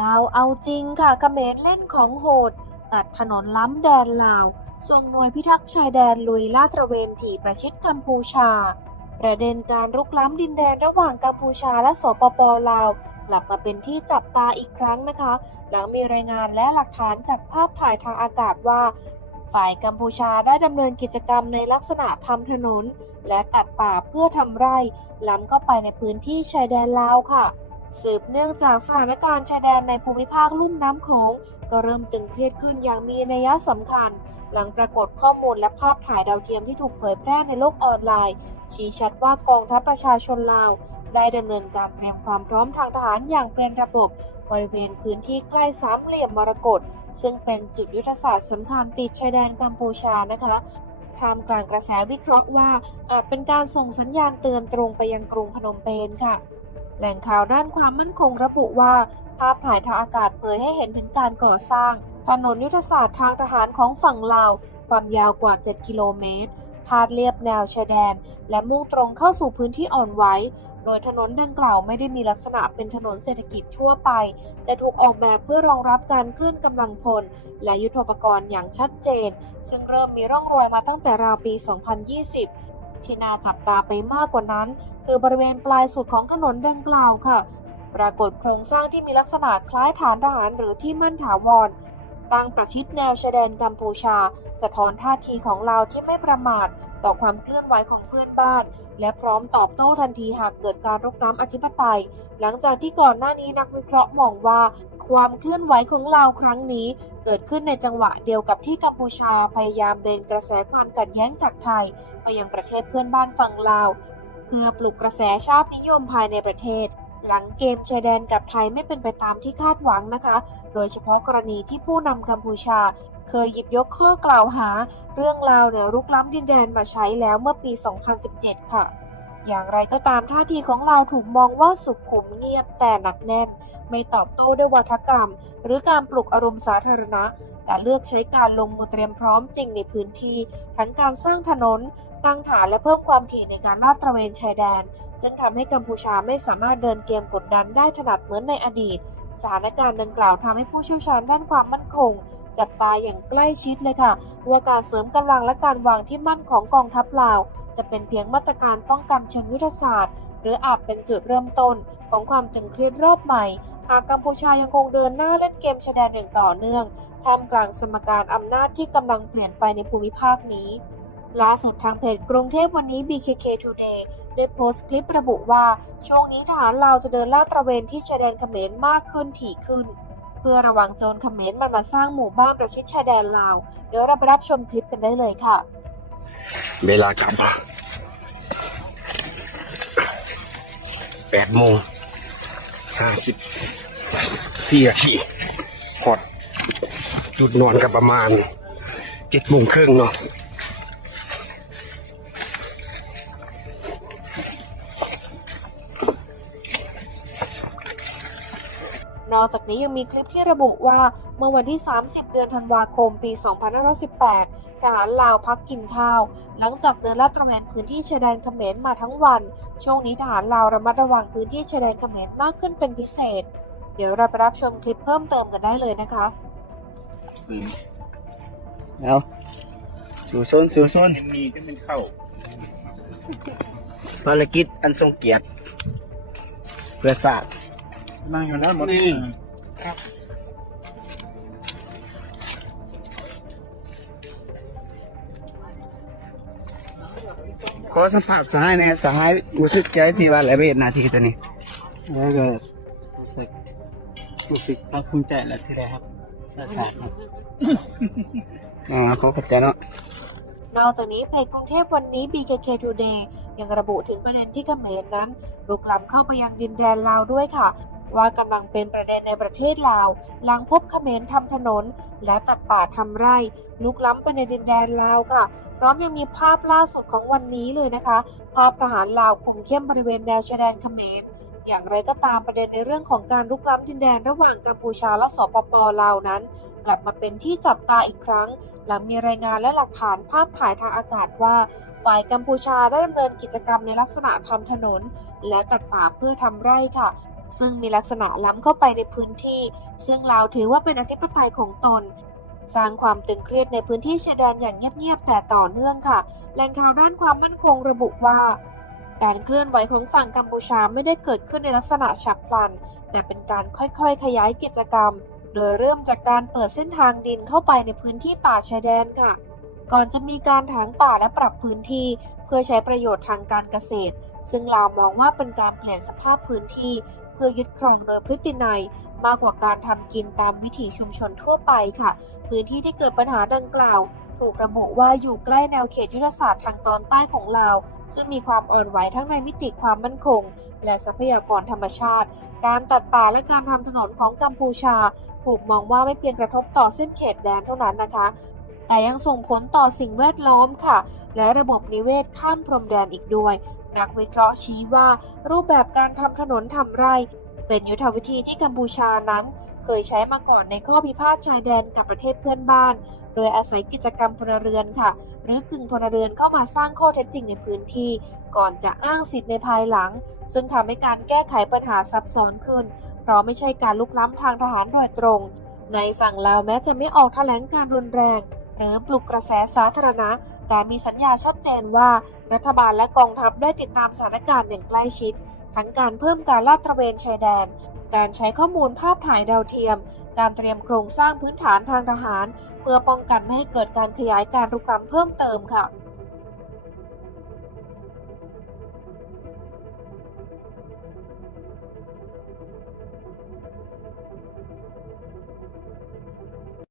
ลาวเอาจริงค่ะเขมรเล่นของโหด ตัดถนนล้ำแดนลาว ส่งหน่วยพิทักษ์ชายแดนลุยลาดตระเวนถี่ประชิดกัมพูชา ประเด็นการรุกล้ำดินแดนระหว่างกัมพูชาและสปปลาว กลับมาเป็นที่จับตาอีกครั้งนะคะ หลังมีรายงานและหลักฐานจากภาพถ่ายทางอากาศว่าฝ่ายกัมพูชาได้ดำเนินกิจกรรมในลักษณะทำถนน และตัดป่าเพื่อทำไร่ ล้ำเข้าไปในพื้นที่ชายแดนลาวค่ะ สืบเนื่องจากสถานการณ์ชายแดนในภูมิภาคลุ่มน้ำโขงก็เริ่มตึงเครียดขึ้นอย่างมีนัยสำคัญ หลังปรากฏข้อมูลและภาพถ่ายดาวเทียมที่ถูกเผยแพร่ในโลกออนไลน์ ชี้ชัดว่ากองทัพประชาชนลาว ได้ดำเนินการเตรียมความพร้อมทางทหารอย่างเป็นระบบบริเวณพื้นที่ใกล้สามเหลี่ยมมรกตซึ่งเป็นจุดยุทธศาสตร์สำคัญติดชายแดนกัมพูชานะคะท่ามกลางกระแสวิเคราะห์ว่าอาจเป็นการส่งสัญญาณเตือนตรงไปยังกรุงพนมเปญค่ะ แหล่งข่าวด้านความมั่นคงระบุว่า ภาพถ่ายทางอากาศเผยให้เห็นถึงการก่อสร้าง ถนนยุทธศาสตร์ทางทหารของฝั่งลาว ความยาวกว่า 7 กิโลเมตร พาดเรียบแนวชายแดน และมุ่งตรงเข้าสู่พื้นที่อ่อนไหวโดยถนนดังกล่าวไม่ได้มีลักษณะเป็นถนนเศรษฐกิจทั่วไป แต่ถูกออกแบบเพื่อรองรับการเคลื่อนกำลังพล และยุทธปกรณ์อย่างชัดเจน ซึ่งเริ่มมีร่องรอยมาตั้งแต่ราวปี 2020 ที่น่าจับตาไปมากกว่านั้น คือบริเวณปลายสุดของถนนดังกล่าวค่ะ ปรากฏโครงสร้างที่มีลักษณะคล้ายฐานทหารหรือที่มั่นถาวร ตั้งประชิดแนวชายแดนกัมพูชา สะท้อนท่าทีของลาวที่ไม่ประมาท ต่อความเคลื่อนไหวของเพื่อนบ้าน และพร้อมตอบโต้ทันทีหากเกิดการรุกน้ำอธิปไตย หลังจากที่ก่อนหน้านี้นักวิเคราะห์มองว่า ความเคลื่อนไหวของลาวครั้งนี้ เกิดขึ้นในจังหวะเดียวกับที่กัมพูชาพยายามเบนกระแสความขัดแย้งจากไทย ไปยังประเทศเพื่อนบ้านฝั่งลาว เพื่อปลุกกระแสชาตินิยมภายในประเทศ หลังเกมชายแดนกับไทยไม่เป็นไปตามที่คาดหวังนะคะ โดยเฉพาะกรณีที่ผู้นำกัมพูชา เคยหยิบยกข้อกล่าวหา เรื่องลาวเหนี่ยรุกล้ำดินแดนมาใช้แล้วเมื่อปี 2017 ค่ะ อย่างไรก็ตามท่าทีของลาถูกมองว่าสุขุมเงียบแต่หนักแน่น ไม่ตอบโต้ด้วยวัฒกรรม หรือการปลุกอารมณ์สาธารณะ แต่เลือกใช้การลงมือเตรียมพร้อมจริงในพื้นที่ ทั้งการสร้างถนน ตั้งฐานและเพิ่มความถี่ในการลาดตระเวนชายแดน ซึ่งทำให้กัมพูชาไม่สามารถเดินเกมกดดันได้ถนัดเหมือนในอดีต สถานการณ์ดังกล่าวทำให้ผู้เชี่ยวชาญด้านความมั่นคง จับตาอย่างใกล้ชิดเลยค่ะว่าการเสริมกำลังและการวางที่มั่นของกองทัพลาว จะเป็นเพียงมาตรการป้องกันเชิงยุทธศาสตร์ หรืออาจเป็นจุดเริ่มต้นของความตึงเครียดรอบใหม่หากกัมพูชายังคงเดินหน้าเล่นเกมชายแดนอย่างต่อเนื่อง ท่ามกลางสมการอำนาจที่กำลังเปลี่ยนไปในภูมิภาคนี้ล่าสุดทางเพจกรุงเทพวันนี้ BKK Today ได้โพสต์คลิประบุว่า ช่วงนี้ทหารลาวจะเดินลาดตระเวนที่ชายแดนเขมรมากขึ้นถี่ขึ้น เพื่อระวังโจรเขมรมันมาสร้างหมู่บ้านประชิดชายแดนลาว เดี๋ยวเราไปรับชมคลิปกันได้เลยค่ะ เวลากลับแปดโมงห้าสิบสี่นาทีพอด จุดนอนกับประมาณเจ็ดโมงครึ่งเนาะนอกจากนี้ยังมีคลิปที่ระบุว่าเมื่อวันที่ 30 เดือนธันวาคม ปี 2518 ทหารลาวพักกินข้าว หลังจากเดินลาดตระเวนพื้นที่ชายแดนเขมรมาทั้งวัน ช่วงนี้ทหารลาวระมัดระวังพื้นที่ชายแดนเขมรมากขึ้นเป็นพิเศษ เดี๋ยวเราไปรับชมคลิปเพิ่มเติมกันได้เลยนะคะ เอาสู่โซนสู่โซนยังมีที่มันเข้าภารกิจอันทรงเกียรติเพื่อศาสตร์นั่งอยู่นะหมดนี่ขอสัมภาษณ์สหายแหน่สหายรู้สึกใจที่ว่าอะไรเวทนาทีตัวนี้แล้วก็รู้สึกรู้สึกภาคภูมิใจแหละที่ได้ครับชาติศาสตร์ครับ อ๋อเขาเข้าใจเนาะนอกจากนี้เพจกรุงเทพวันนี้ BKK Today ยังระบุถึงประเด็นที่เขมรนั้นลุกล้ำเข้าไปยังดินแดนลาวด้วยค่ะ ว่ากำลังเป็นประเด็นในประเทศลาว หลังพบเขมรทำถนน และตัดป่าทำไร่ ลุกล้ำไปในดินแดนลาวค่ะ พร้อมยังมีภาพล่าสุดของวันนี้เลยนะคะ ภาพทหารลาวคุมเข้มบริเวณแนวชายแดนเขมร อย่างไรก็ตามประเด็นในเรื่องของการลุกล้ำดินแดนระหว่างกัมพูชาและสปปลาวนั้น กลับมาเป็นที่จับตาอีกครั้ง หลังมีรายงานและหลักฐานภาพถ่ายทางอากาศว่า ฝ่ายกัมพูชาได้ดำเนินกิจกรรมในลักษณะทำถนน และตัดป่าเพื่อทำไร่ค่ะ ซึ่งมีลักษณะล้ำเข้าไปในพื้นที่ ซึ่งลาวถือว่าเป็นอธิปไตยของตนสร้างความตึงเครียดในพื้นที่ชายแดนอย่างเงียบๆแต่ต่อเนื่องค่ะ แหล่งข่าวด้านความมั่นคงระบุว่า การเคลื่อนไหวของฝั่งกัมพูชาไม่ได้เกิดขึ้นในลักษณะฉับพลัน แต่เป็นการค่อยๆ ขยายกิจกรรม โดยเริ่มจากการเปิดเส้นทางดินเข้าไปในพื้นที่ป่าชายแดนค่ะ ก่อนจะมีการถางป่าและปรับพื้นที่ เพื่อใช้ประโยชน์ทางการเกษตร ซึ่งลาวมองว่าเป็นการเปลี่ยนสภาพพื้นที่ เพื่อยึดครองโดยพฤตินัย มากกว่าการทำกินตามวิถีชุมชนทั่วไปค่ะ พื้นที่ที่เกิดปัญหาดังกล่าว ถูกระบุว่าอยู่ใกล้แนวเขตยุทธศาสตร์ทางตอนใต้ของลาว ซึ่งมีความอ่อนไหวทั้งในมิติความมั่นคง และทรัพยากรธรรมชาติ การตัดป่าและการทำถนนของกัมพูชา ถูกมองว่าไม่เพียงกระทบต่อเส้นเขตแดนเท่านั้นนะคะแต่ยังส่งผลต่อสิ่งแวดล้อมค่ะ และระบบนิเวศข้ามพรมแดนอีกด้วย นักวิเคราะห์ชี้ว่า รูปแบบการทำถนนทำไร่ เป็นยุทธวิธีที่กัมพูชานั้น เคยใช้มาก่อนในข้อพิพาทชายแดนกับประเทศเพื่อนบ้าน โดยอาศัยกิจกรรมพลเรือนค่ะ หรือกึ่งพลเรือนเข้ามาสร้างข้อเท็จจริงในพื้นที่ ก่อนจะอ้างสิทธิ์ในภายหลัง ซึ่งทำให้การแก้ไขปัญหาซับซ้อนขึ้น เพราะไม่ใช่การลุกล้ำทางทหารโดยตรง ในฝั่งลาวแม้จะไม่ออกแถลงการรุนแรงหรือปลุกกระแสสาธารณะ แต่มีสัญญาชัดเจนว่า รัฐบาลและกองทัพได้ติดตามสถานการณ์อย่างใกล้ชิด ทั้งการเพิ่มการลาดตระเวนชายแดน การใช้ข้อมูลภาพถ่ายดาวเทียม การเตรียมโครงสร้างพื้นฐานทางทหาร เพื่อป้องกันไม่ให้เกิดการขยายการรุกรามเพิ่มเติมค่ะ